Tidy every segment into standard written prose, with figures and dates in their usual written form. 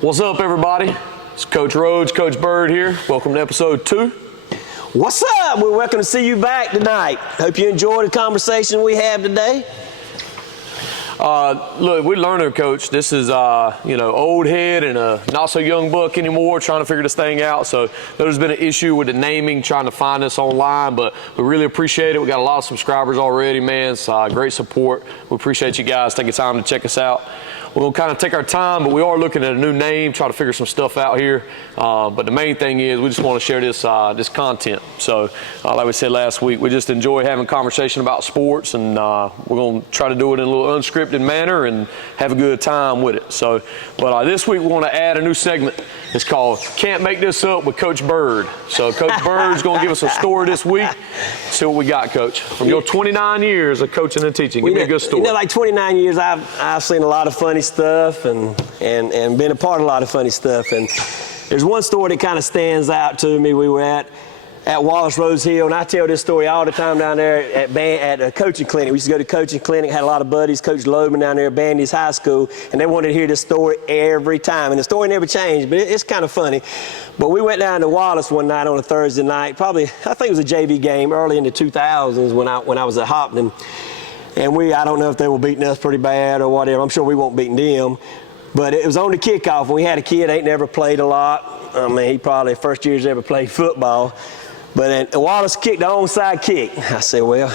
What's up, everybody? It's Coach Rhodes, Coach Bird here. Welcome to episode 2. What's up? We're welcome to see you back tonight. Hope you enjoyed the conversation we have today. Look, we're learning, Coach. This is, old head and a not-so-young buck anymore, trying to figure this thing out. So there's been an issue with the naming, trying to find us online, but we really appreciate it. We got a lot of subscribers already, man. It's great support. We appreciate you guys taking time to check us out. We'll kind of take our time, but we are looking at a new name, trying to figure some stuff out here. But the main thing is we just want to share this content. So like we said last week, we just enjoy having conversation about sports, and we're going to try to do it in a little unscripted manner and have a good time with it. So, but this week we want to add a new segment. It's called Can't Make This Up with Coach Bird. So Coach Bird's going to give us a story this week. See what we got, Coach. From your 29 years of coaching and teaching, give me a good story. Like 29 years, I've seen a lot of funny stuff and been a part of a lot of funny stuff. And there's one story that kind of stands out to me. We were at Wallace Rose Hill, and I tell this story all the time down there at a coaching clinic. We used to go to coaching clinic, had a lot of buddies, Coach Loman down there at Bandy's High School, and they wanted to hear this story every time. And the story never changed, but it's kind of funny. But we went down to Wallace one night on a Thursday night, probably, I think it was a JV game early in the 2000s when I was at Hopton. And I don't know if they were beating us pretty bad or whatever. I'm sure we weren't beating them. But it was on the kickoff, and we had a kid ain't never played a lot. I mean, he probably first year he's ever played football. But Wallace kicked the onside kick. I said, well,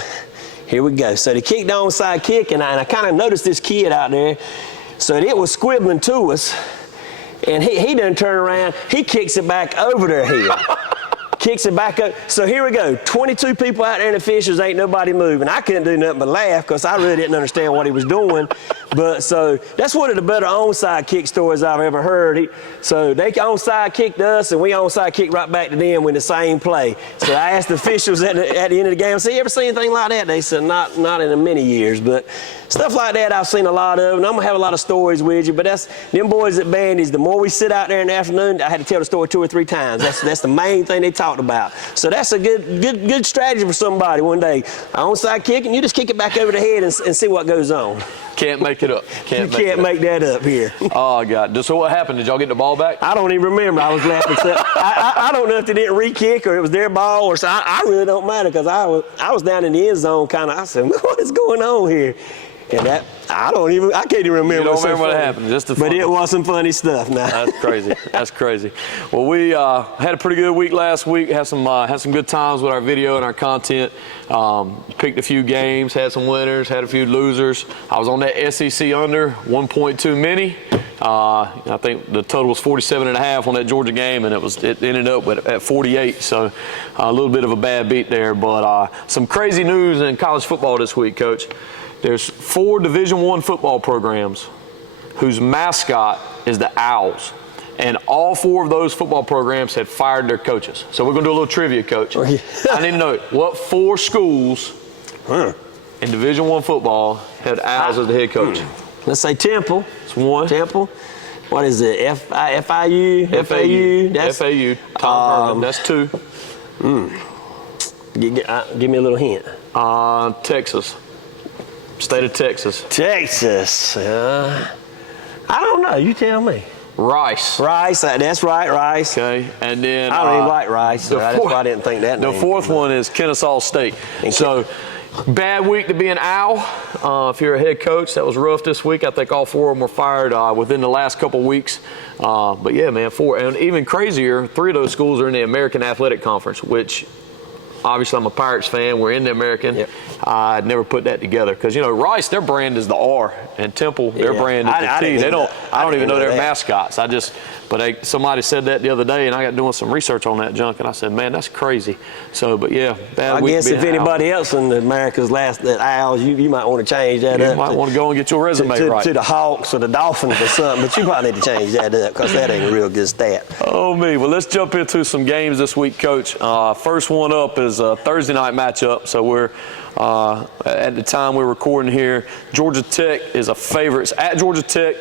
here we go. So they kicked the onside kick, and I kind of noticed this kid out there. So it was squibbling to us, and he doesn't turn around. He kicks it back over their head. Kicks it back up. So here we go. 22 people out there in the officials, ain't nobody moving. I couldn't do nothing but laugh because I really didn't understand what he was doing. But so that's one of the better onside kick stories I've ever heard. So they onside kicked us, and we onside kicked right back to them with the same play. So I asked the officials at the end of the game, I said, you ever seen anything like that? They said, not in many years. But stuff like that I've seen a lot of, and I'm going to have a lot of stories with you. But that's them boys at Bandy's. The more we sit out there in the afternoon, I had to tell the story 2 or 3 times. That's the main thing they talked about. So that's a good strategy for somebody one day. Onside kick, and you just kick it back over the head and see what goes on. Can't make it up. You can't make that up here. Oh, God. So what happened? Did y'all get the ball back? I don't even remember. I was laughing. I don't know if they didn't re-kick or it was their ball or so. I really don't matter because I was down in the end zone kind of. I said, what is going on here? And I can't even remember. You don't remember what happened. But it was some funny stuff now. That's crazy. That's crazy. Well, we had a pretty good week last week. Had some good times with our video and our content. Picked a few games, had some winners, had a few losers. I was on that SEC under 1.2 mini. I think the total was 47.5 on that Georgia game, and it ended up at 48. So a little bit of a bad beat there. But some crazy news in college football this week, Coach. There's 4 Division I football programs whose mascot is the Owls. And all 4 of those football programs had fired their coaches. So we're going to do a little trivia, Coach. I need to know what 4 schools in Division I football had Owls as the head coach. Let's say Temple. It's 1. Temple. What is it? FIU? FAU. That's FAU. Tom Herman. That's 2. Give me a little hint. Texas. State of Texas. Texas. I don't know. You tell me. Rice. That's right, Rice. Okay, and then I don't even like Rice. That's why I didn't think that. The 4th one is Kennesaw State. So bad week to be an Owl. If you're a head coach, that was rough this week. I think all 4 of them were fired within the last couple of weeks. But yeah, man, 4. And even crazier, 3 of those schools are in the American Athletic Conference, which obviously I'm a Pirates fan. We're in the American. Yep. I'd never put that together because, Rice, their brand is the R, and Temple, their brand is the T. I don't even know their mascots. Somebody said that the other day, and I got doing some research on that junk, and I said, man, that's crazy. So, but yeah, bad week. I guess if anybody else in America's last Owls, you might want to change that up. You might want to go and get your resume right. To the Hawks or the Dolphins or something, but you probably need to change that up because that ain't a real good stat. Oh, me. Well, let's jump into some games this week, Coach. First one up is a Thursday night matchup. So we're at the time we're recording here, Georgia Tech is a favorite. It's at Georgia Tech.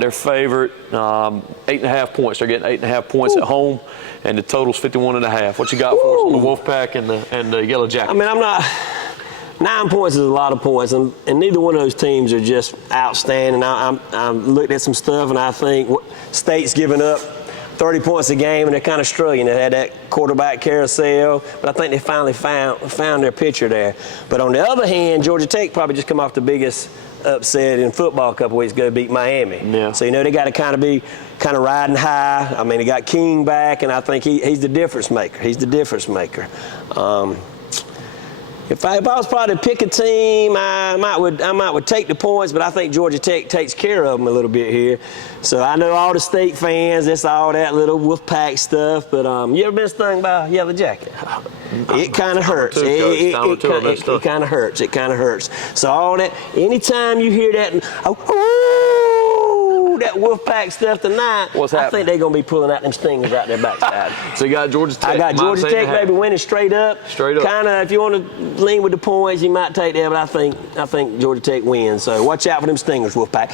They're favorite 8.5 points. They're getting 8.5 points at home, and the total's 51.5. What you got for us on the Wolfpack and the Yellow Jackets? I mean, 9 points is a lot of points, and neither one of those teams are just outstanding. I looked at some stuff, and I think State's giving up 30 points a game, and they're kind of struggling. They had that quarterback carousel, but I think they finally found their pitcher there. But on the other hand, Georgia Tech probably just come off the biggest upset in football a couple weeks ago, beat Miami. Yeah. So, they got to kind of riding high. I mean, they got King back, and I think he's the difference maker. He's the difference maker. If I was probably to pick a team, I might would take the points, but I think Georgia Tech takes care of them a little bit here. So I know all the State fans, it's all that little Wolfpack stuff, but you ever been stung by a yellow jacket? It kind of hurts. It kind of hurts. It kind of hurts. So all that, anytime you hear that, that Wolfpack stuff tonight, I think they're going to be pulling out them stingers out their backside. So you got Georgia Tech. I got Georgia Tech maybe winning straight up. Straight up. Kind of, if you want to lean with the points, you might take that, but I think Georgia Tech wins. So watch out for them stingers, Wolfpack.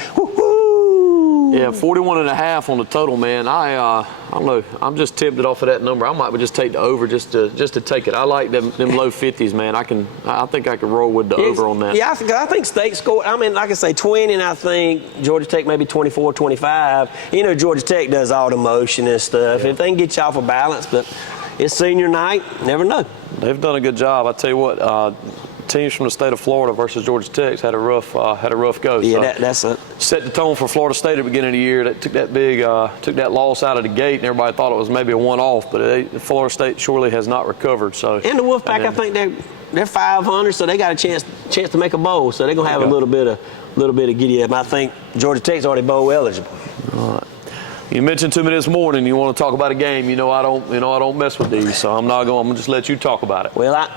Yeah, 41.5 on the total, man. I don't know. I'm just tempted off of that number. I might just take the over just to take it. I like them low 50s, man. I think I could roll with the over on that. Yeah, I think State scored. I mean, like I say, 20, and I think Georgia Tech maybe 24, 25. Georgia Tech does all the motion and stuff. Yeah. If they can get you off a balance, but it's senior night, never know. They've done a good job. I tell you what. Teams from the state of Florida versus Georgia Tech had a rough go. Yeah, so that's it. Set the tone for Florida State at the beginning of the year. That took that loss out of the gate, and everybody thought it was maybe a one-off. But Florida State surely has not recovered. So and the Wolfpack, I think they're 500, so they got a chance to make a bowl. So they're gonna have a little bit of giddy up. I think Georgia Tech's already bowl eligible. All right. You mentioned to me this morning you want to talk about a game. I don't mess with these, so I'm gonna just let you talk about it. Well,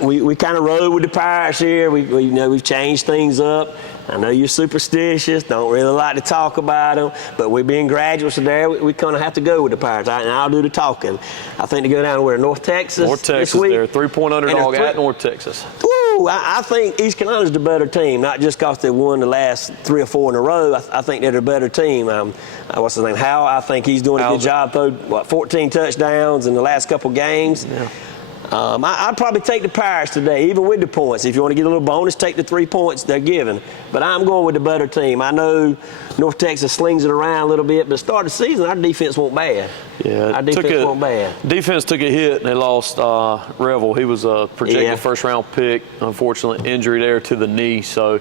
we kind of rode with the Pirates here. We've changed things up. I know you're superstitious, don't really like to talk about them, but we're being graduates there. We kind of have to go with the Pirates, and I'll do the talking. I think they go down to North Texas. North Texas, this week. they're a 3-point underdog at North Texas. Woo! I think East Carolina's the better team, not just because they won the last 3 or 4 in a row. I think they're the better team. What's his name? Howell. I think he's doing a good job. 14 touchdowns in the last couple games. Yeah. I'd probably take the Pirates today, even with the points. If you want to get a little bonus, take the 3 points they're giving. But I'm going with the better team. I know North Texas slings it around a little bit, but start of the season, our defense wasn't bad. Yeah, our defense wasn't bad. Defense took a hit, and they lost Revel. He was a projected first-round pick. Unfortunately, injury there to the knee, so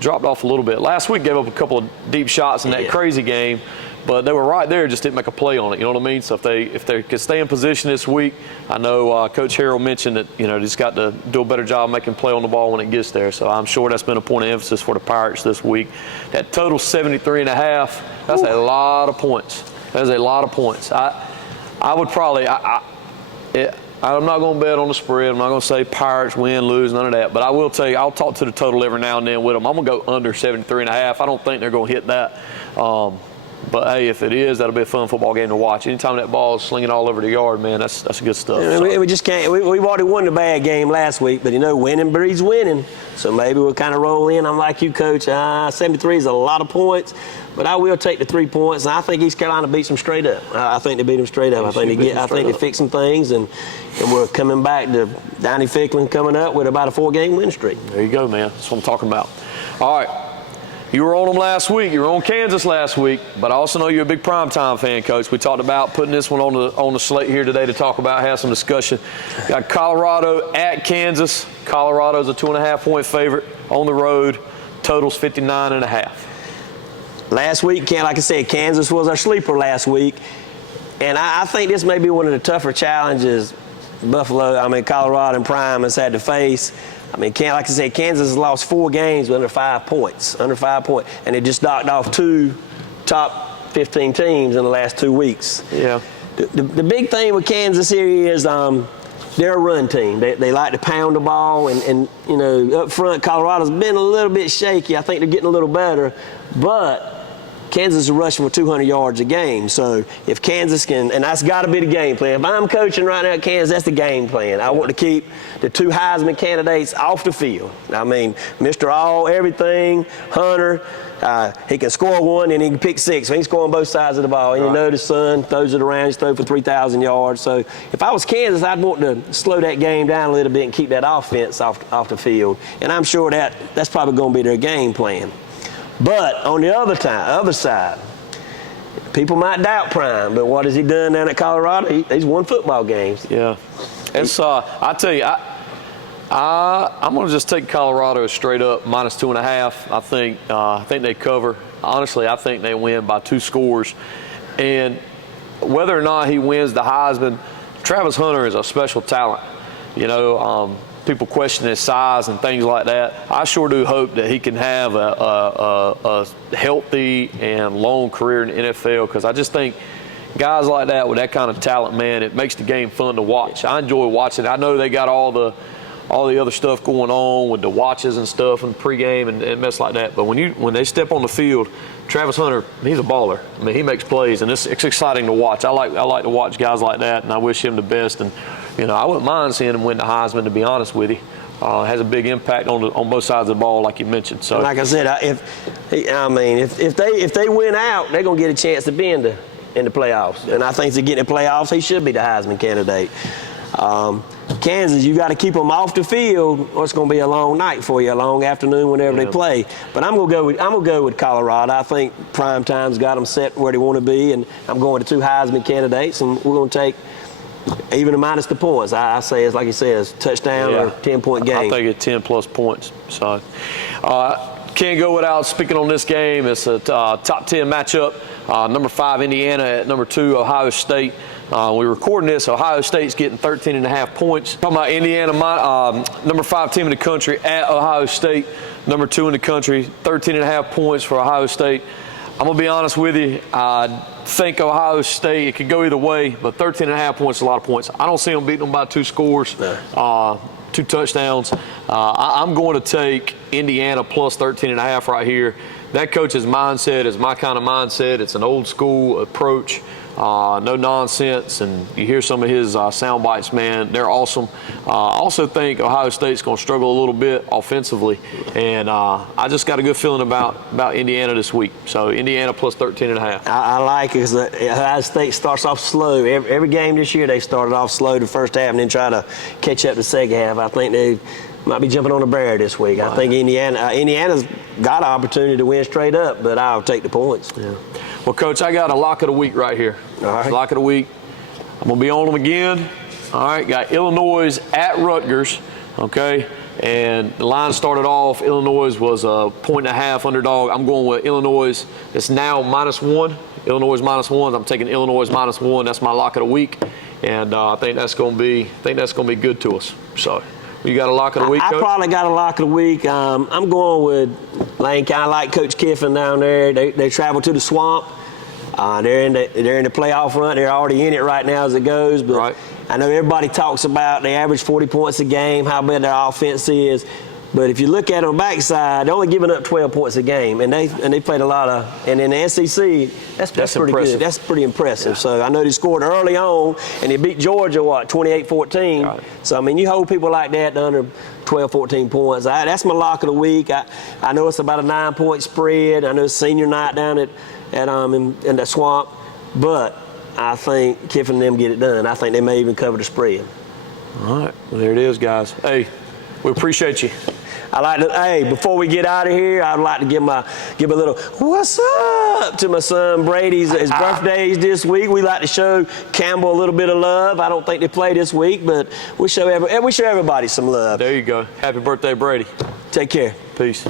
dropped off a little bit. Last week gave up a couple of deep shots in that crazy game. But they were right there, just didn't make a play on it. You know what I mean? So if they could stay in position this week, I know Coach Harrell mentioned that just got to do a better job making play on the ball when it gets there. So I'm sure that's been a point of emphasis for the Pirates this week. That total 73.5. That's a lot of points. That's a lot of points. I would probably I'm not going to bet on the spread. I'm not going to say Pirates win, lose, none of that. But I will tell you, I'll talk to the total every now and then with them. I'm going to go under 73.5. I don't think they're going to hit that. But, hey, if it is, that'll be a fun football game to watch. Anytime that ball is slinging all over the yard, man, that's good stuff. Yeah, we just can't. We've already won the bad game last week, but, winning breeds winning. So maybe we'll kind of roll in. I'm like you, Coach. 73 is a lot of points, but I will take the 3 points. And I think East Carolina beats them straight up. I think they beat them straight up. I think they fix some things, and we're coming back to Donnie Ficklin coming up with about a 4-game win streak. There you go, man. That's what I'm talking about. All right. You were on them last week. You were on Kansas last week, but I also know you're a big primetime fan, Coach. We talked about putting this one on the slate here today to talk about, have some discussion. Got Colorado at Kansas. Colorado's a 2.5-point favorite on the road. Totals 59.5. Last week, like I said, Kansas was our sleeper last week, and I think this may be one of the tougher challenges Colorado and Prime has had to face. Like I said, Kansas has lost 4 games with under 5 points, and they just knocked off 2 top 15 teams in the last 2 weeks. Yeah. The big thing with Kansas here is they're a run team. They like to pound the ball, and up front, Colorado's been a little bit shaky. I think they're getting a little better, but Kansas is rushing for 200 yards a game. So if Kansas can, and that's got to be the game plan. If I'm coaching right now at Kansas, that's the game plan. I want to keep the 2 Heisman candidates off the field. Mr. All, everything, Hunter. He can score one and he can pick six. So he can score on both sides of the ball. And you know the son throws it around. He's thrown for 3,000 yards. So if I was Kansas, I'd want to slow that game down a little bit and keep that offense off the field. And I'm sure that's probably going to be their game plan. But on the other side, people might doubt Prime, but what has he done down at Colorado? He's won football games. Yeah. It's I tell you, I'm going to just take Colorado straight up -2.5. I think they cover. Honestly, I think they win by 2 scores. And whether or not he wins the Heisman, Travis Hunter is a special talent. You know, people question his size and things like that. I sure do hope that he can have a healthy and long career in the NFL, because I just think guys like that with that kind of talent, man, it makes the game fun to watch. I enjoy watching it. I know they got all the other stuff going on with the watches and stuff and pregame and mess like that, but when they step on the field, Travis Hunter, he's a baller. I mean, he makes plays, and it's exciting to watch. I like to watch guys like that, and I wish him the best. And you know, I wouldn't mind seeing him win the Heisman, to be honest with you. Has a big impact on both sides of the ball, like you mentioned. So, like I said, if they win out, they're gonna get a chance to be in the playoffs. And I think to get in the playoffs, he should be the Heisman candidate. Kansas, you got to keep them off the field, or it's going to be a long night for you, a long afternoon whenever they play. But I'm gonna go with Colorado. I think prime time's got them set where they want to be, and I'm going to 2 Heisman candidates, and we're going to take even minus the points. I say it's like you said, touchdown or 10-point game. I think it's 10+ points. So can't go without speaking on this game. It's a top 10 matchup. Number 5 Indiana at number 2 Ohio State. We're recording this. Ohio State's getting 13.5 points. Talking about Indiana, number 5 team in the country at Ohio State, number 2 in the country, 13.5 points for Ohio State. I'm going to be honest with you. I think Ohio State, it could go either way, but 13.5 points is a lot of points. I don't see them beating them by 2 scores, 2 touchdowns. I'm going to take Indiana plus 13.5 right here. That coach's mindset is my kind of mindset. It's an old school approach. No nonsense, and you hear some of his sound bites, man. They're awesome. I also think Ohio State's going to struggle a little bit offensively, and I just got a good feeling about Indiana this week. So Indiana plus 13.5. I like it because Ohio State starts off slow. Every game this year they started off slow the first half and then try to catch up the second half. I think they might be jumping on the bear this week. Right. I think Indiana's got an opportunity to win straight up, but I'll take the points. Yeah. Well, Coach, I got a lock of the week right here. All right. Lock of the week. I'm going to be on them again. All right, got Illinois at Rutgers, okay? And the line started off, Illinois was a 1.5 underdog. I'm going with Illinois. It's now -1. Illinois -1. I'm taking Illinois -1. That's my lock of the week. And I think that's going to be good to us. So, you got a lock of the week, Coach? I probably got a lock of the week. I'm going with Lane. I like Coach Kiffin down there. They travel to the Swamp. They're in the playoff run. They're already in it right now as it goes. But right. I know everybody talks about they average 40 points a game, how bad their offense is. But if you look at it on the backside, they're only giving up 12 points a game, and they played a lot of. And in the SEC, that's pretty impressive. good. That's pretty impressive. Yeah. So I know they scored early on, and they beat Georgia 28-14. Right. So I mean, you hold people like that to under 12, 14 points. That's my lock of the week. I know it's about a 9-point spread. I know it's senior night down in the Swamp, but I think Kiffin and them get it done. I think they may even cover the spread. All right, well, there it is, guys. Hey, we appreciate you. Before we get out of here, I'd like to give a little what's up to my son Brady. His birthday's this week. We like to show Campbell a little bit of love. I don't think they play this week, but we show everybody some love. There you go. Happy birthday, Brady. Take care. Peace.